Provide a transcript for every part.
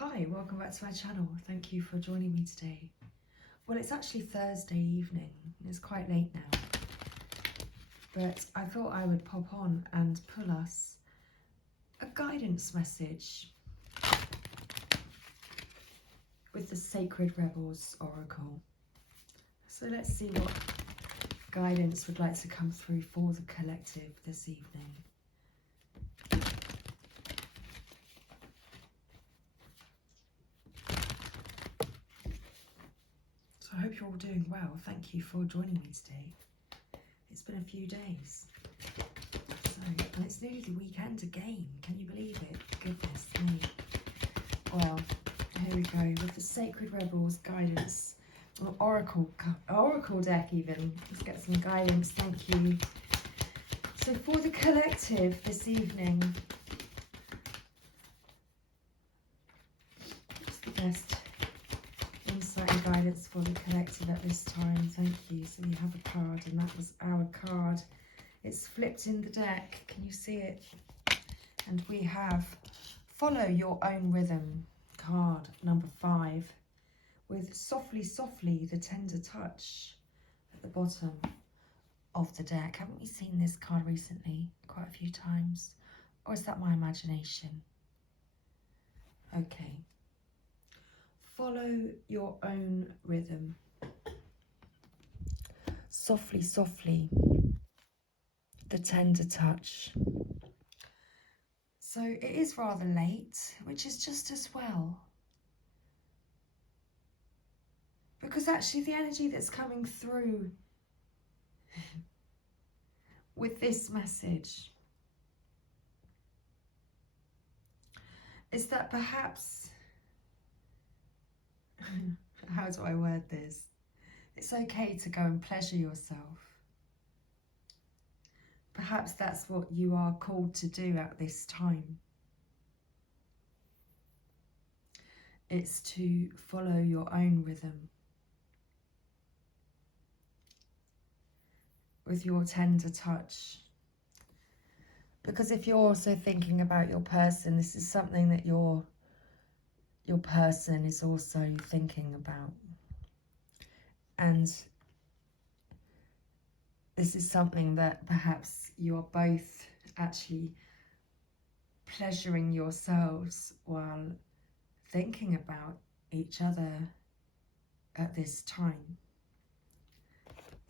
Hi, welcome back to my channel. Thank you for joining me today. Well, it's actually Thursday evening. It's quite late now. But I thought I would pop on and pull us a guidance message with the Sacred Rebels Oracle. So let's see what guidance would like to come through for the collective this evening. So I hope you're all doing well. Thank you for joining me today. It's been a few days. And it's nearly the weekend again. Can you believe it? Goodness me. Well, here we go with the Sacred Rebels guidance. Oracle deck even. Let's get some guidance. Thank you. So for the collective this evening, what's the best insight and guidance for the collective at this time? Thank you. So we have a card, and that was our card. It's flipped in the deck. Can you see it? And we have Follow Your Own Rhythm, card number 5, with Softly, Softly, the Tender Touch at the bottom of the deck. Haven't we seen this card recently? Quite a few times. Or is that my imagination? Okay. Follow your own rhythm. Softly, softly, the tender touch. So it is rather late, which is just as well. Because actually the energy that's coming through with this message is that perhaps, how do I word this? It's okay to go and pleasure yourself. Perhaps that's what you are called to do at this time. It's to follow your own rhythm with your tender touch. Because if you're also thinking about your person, this is something that your person is also thinking about. And this is something that perhaps you're both actually pleasuring yourselves while thinking about each other at this time.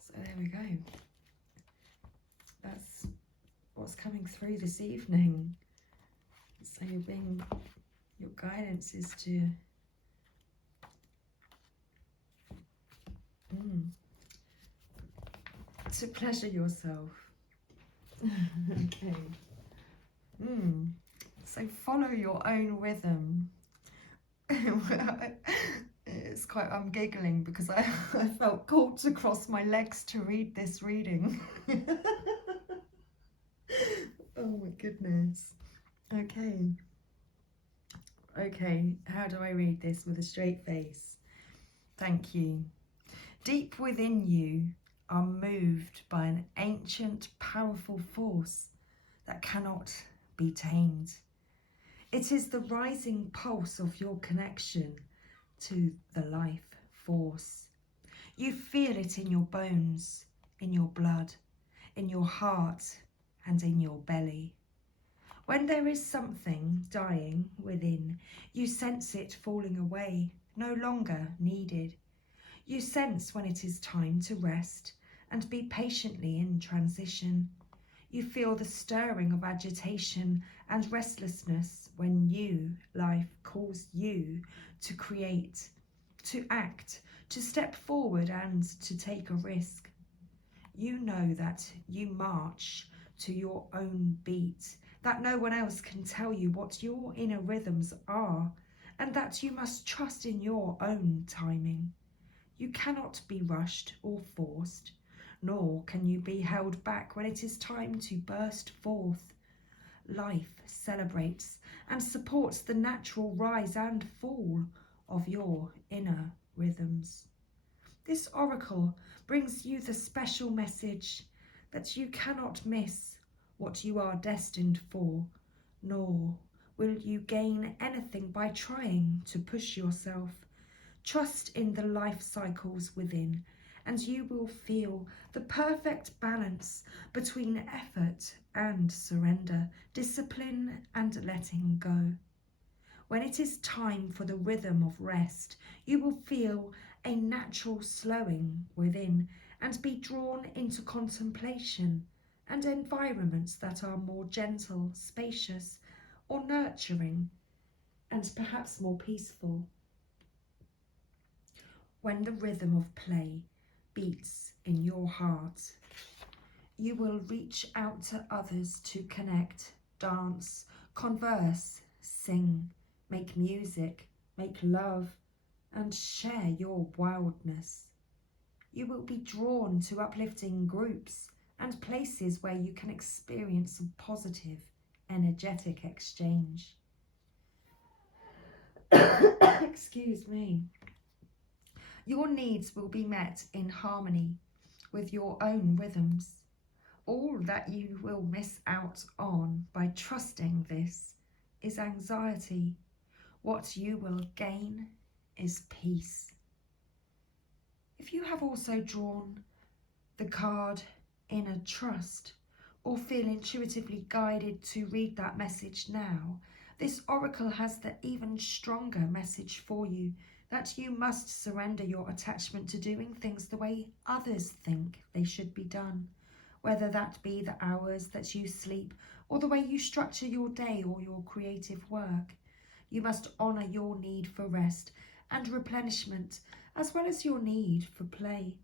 So there we go. That's what's coming through this evening. So your guidance is to pleasure yourself. Okay. So follow your own rhythm. It's quite, I'm giggling because I felt called to cross my legs to read this reading. Oh my goodness. Okay, how do I read this with a straight face? Thank you. Deep within you are moved by an ancient, powerful force that cannot be tamed. It is the rising pulse of your connection to the life force. You feel it in your bones, in your blood, in your heart, and in your belly. When there is something dying within, you sense it falling away, no longer needed. You sense when it is time to rest and be patiently in transition. You feel the stirring of agitation and restlessness when you, life, calls you to create, to act, to step forward and to take a risk. You know that you march to your own beat, that no one else can tell you what your inner rhythms are, and that you must trust in your own timing. You cannot be rushed or forced, nor can you be held back when it is time to burst forth. Life celebrates and supports the natural rise and fall of your inner rhythms. This oracle brings you the special message that you cannot miss what you are destined for, nor will you gain anything by trying to push yourself. Trust in the life cycles within, and you will feel the perfect balance between effort and surrender, discipline and letting go. When it is time for the rhythm of rest, you will feel a natural slowing within and be drawn into contemplation and environments that are more gentle, spacious, or nurturing, and perhaps more peaceful. When the rhythm of play beats in your heart, you will reach out to others to connect, dance, converse, sing, make music, make love, and share your wildness. You will be drawn to uplifting groups and places where you can experience a positive, energetic exchange. Excuse me. Your needs will be met in harmony with your own rhythms. All that you will miss out on by trusting this is anxiety. What you will gain is peace. If you have also drawn the card Inner Trust, or feel intuitively guided to read that message now, this oracle has the even stronger message for you, that you must surrender your attachment to doing things the way others think they should be done, whether that be the hours that you sleep or the way you structure your day or your creative work. You must honour your need for rest and replenishment, as well as your need for play.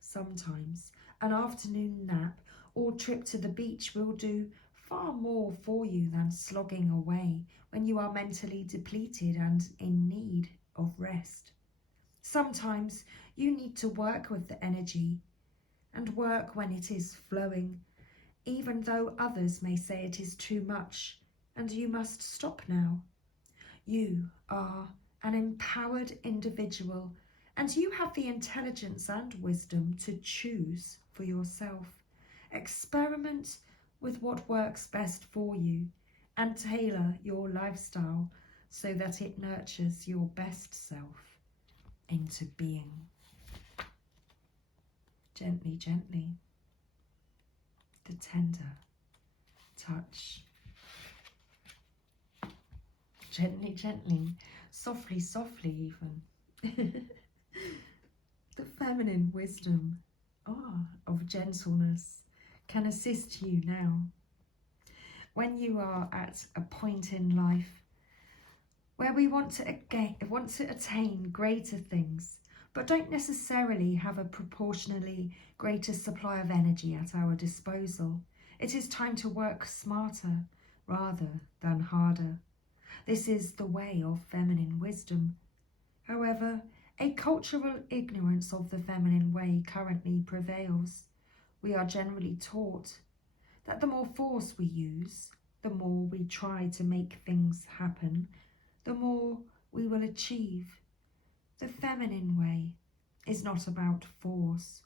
Sometimes an afternoon nap or trip to the beach will do far more for you than slogging away when you are mentally depleted and in need of rest. Sometimes you need to work with the energy and work when it is flowing, even though others may say it is too much and you must stop now. You are an empowered individual, and you have the intelligence and wisdom to choose for yourself. Experiment with what works best for you and tailor your lifestyle so that it nurtures your best self into being. Gently, gently, the tender touch. Gently, gently, softly, softly even. The feminine wisdom of gentleness can assist you now. When you are at a point in life where we want to attain greater things, but don't necessarily have a proportionally greater supply of energy at our disposal, it is time to work smarter rather than harder. This is the way of feminine wisdom. However, a cultural ignorance of the feminine way currently prevails. We are generally taught that the more force we use, the more we try to make things happen, the more we will achieve. The feminine way is not about force,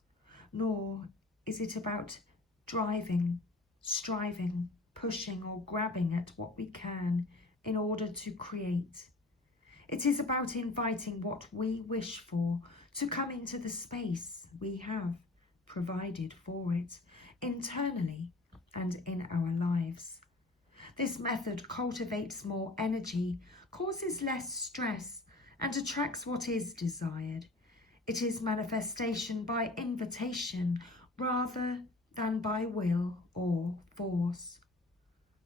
nor is it about driving, striving, pushing or grabbing at what we can in order to create. It is about inviting what we wish for to come into the space we have provided for it, internally and in our lives. This method cultivates more energy, causes less stress, and attracts what is desired. It is manifestation by invitation rather than by will or force.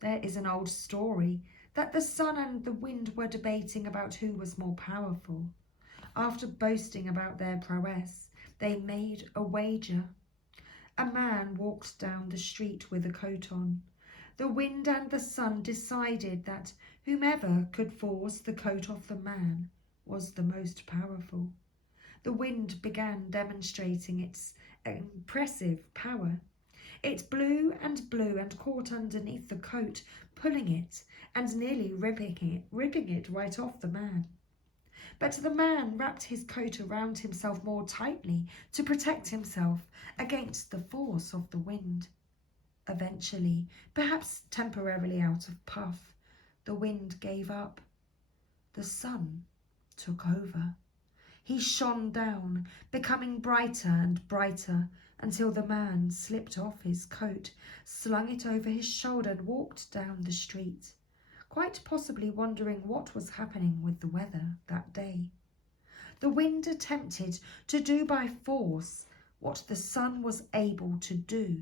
There is an old story that the sun and the wind were debating about who was more powerful. After boasting about their prowess, they made a wager. A man walked down the street with a coat on. The wind and the sun decided that whomever could force the coat off the man was the most powerful. The wind began demonstrating its impressive power. It blew and caught underneath the coat, pulling it and nearly ripping it right off the man. But the man wrapped his coat around himself more tightly to protect himself against the force of the wind. Eventually, perhaps temporarily out of puff, The wind gave up. The sun took over. He shone down, becoming brighter and brighter, until the man slipped off his coat, slung it over his shoulder and walked down the street, quite possibly wondering what was happening with the weather that day. The wind attempted to do by force what the sun was able to do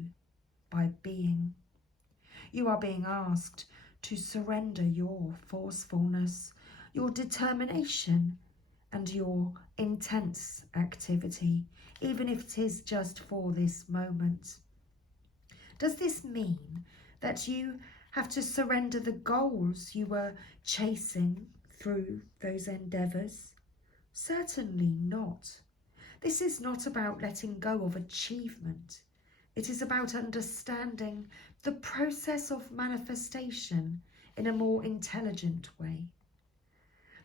by being. You are being asked to surrender your forcefulness, your determination, and your intense activity, even if it is just for this moment. Does this mean that you have to surrender the goals you were chasing through those endeavours? Certainly not. This is not about letting go of achievement. It is about understanding the process of manifestation in a more intelligent way.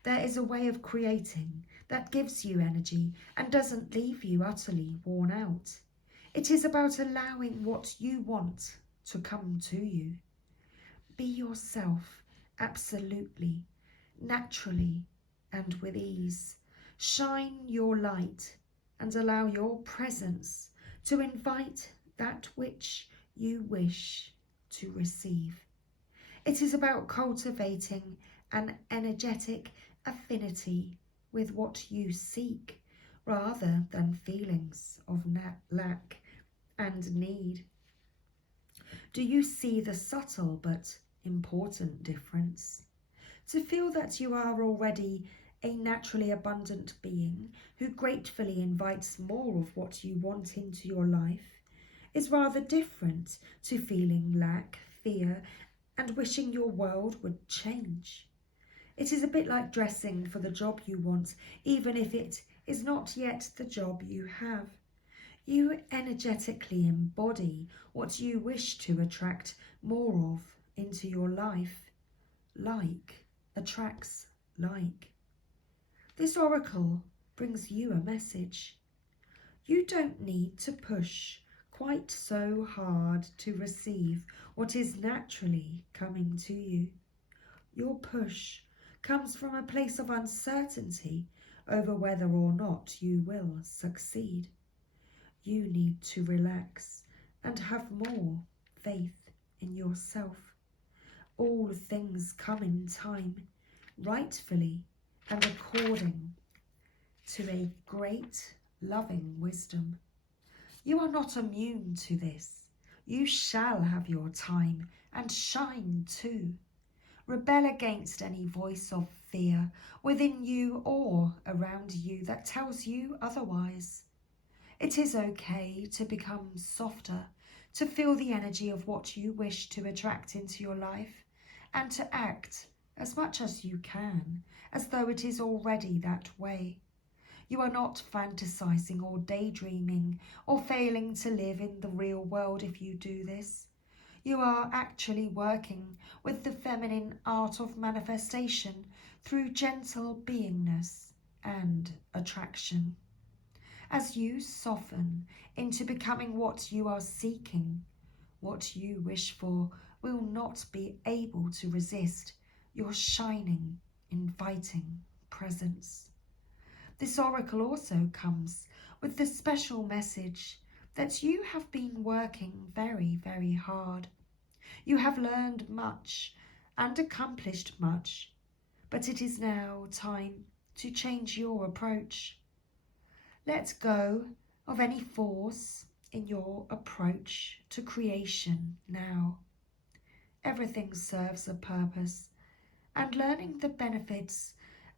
There is a way of creating that gives you energy and doesn't leave you utterly worn out. It is about allowing what you want to come to you. Be yourself absolutely, naturally, and with ease. Shine your light and allow your presence to invite that which you wish to receive. It is about cultivating an energetic affinity with what you seek, rather than feelings of lack and need. Do you see the subtle but important difference? To feel that you are already a naturally abundant being who gratefully invites more of what you want into your life is rather different to feeling lack, fear, and wishing your world would change. It is a bit like dressing for the job you want, even if it is not yet the job you have. You energetically embody what you wish to attract more of into your life. Like attracts like. This oracle brings you a message. You don't need to push quite so hard to receive what is naturally coming to you. Your push comes from a place of uncertainty over whether or not you will succeed. You need to relax and have more faith in yourself. All things come in time, rightfully and according to a great loving wisdom. You are not immune to this. You shall have your time and shine too. Rebel against any voice of fear within you or around you that tells you otherwise. It is okay to become softer, to feel the energy of what you wish to attract into your life, and to act as much as you can, as though it is already that way. You are not fantasizing or daydreaming or failing to live in the real world if you do this. You are actually working with the feminine art of manifestation through gentle beingness and attraction. As you soften into becoming what you are seeking, what you wish for will not be able to resist your shining, inviting presence. This oracle also comes with the special message that you have been working very, very hard. You have learned much and accomplished much, but it is now time to change your approach. Let go of any force in your approach to creation now. Everything serves a purpose, and learning the benefits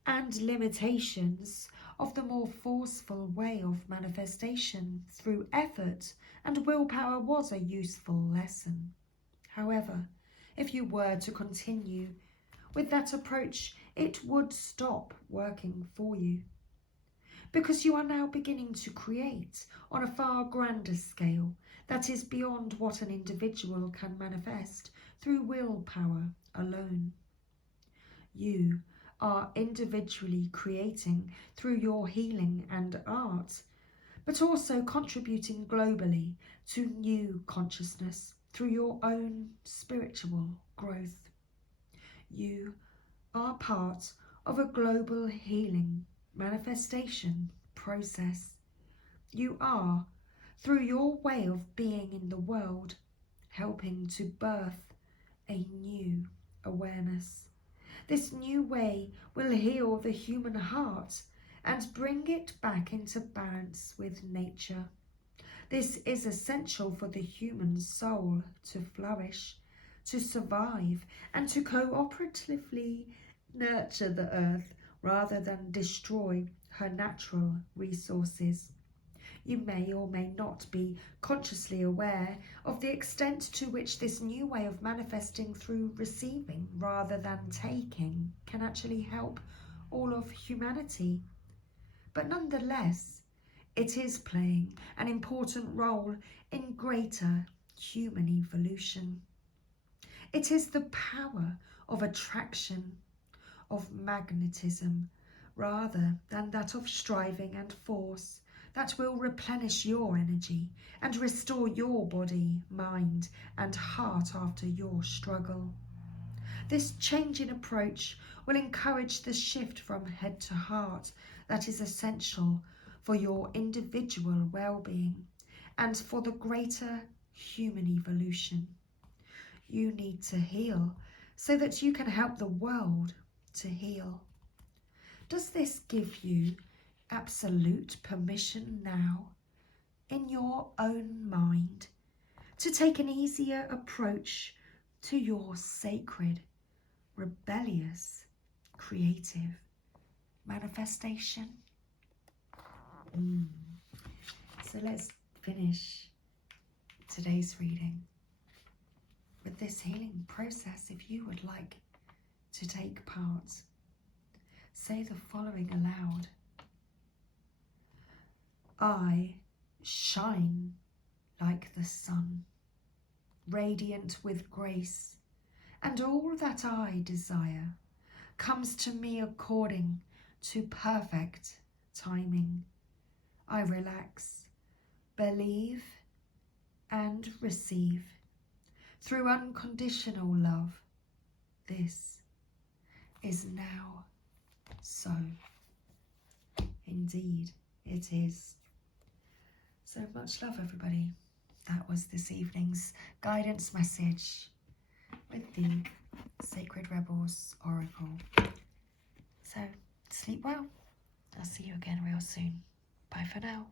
and limitations of the more forceful way of manifestation through effort and willpower was a useful lesson. However, if you were to continue with that approach, it would stop working for you, because you are now beginning to create on a far grander scale that is beyond what an individual can manifest through willpower alone. You are individually creating through your healing and art, but also contributing globally to new consciousness through your own spiritual growth. You are part of a global healing manifestation process. You are, through your way of being in the world, helping to birth a new awareness. This new way will heal the human heart and bring it back into balance with nature. This is essential for the human soul to flourish, to survive, and to cooperatively nurture the earth rather than destroy her natural resources. You may or may not be consciously aware of the extent to which this new way of manifesting through receiving rather than taking can actually help all of humanity. But nonetheless, it is playing an important role in greater human evolution. It is the power of attraction, of magnetism, rather than that of striving and force, that will replenish your energy and restore your body, mind, and heart after your struggle. This change in approach will encourage the shift from head to heart that is essential for your individual well-being and for the greater human evolution. You need to heal so that you can help the world to heal. Does this give you absolute permission now, in your own mind, to take an easier approach to your sacred, rebellious, creative manifestation? So let's finish today's reading with this healing process. If you would like to take part, say the following aloud. I shine like the sun, radiant with grace, and all that I desire comes to me according to perfect timing. I relax, believe, and receive through unconditional love. This is now so. Indeed, it is. So much love, everybody. That was this evening's guidance message with the Sacred Rebels Oracle. So sleep well. I'll see you again real soon. Bye for now.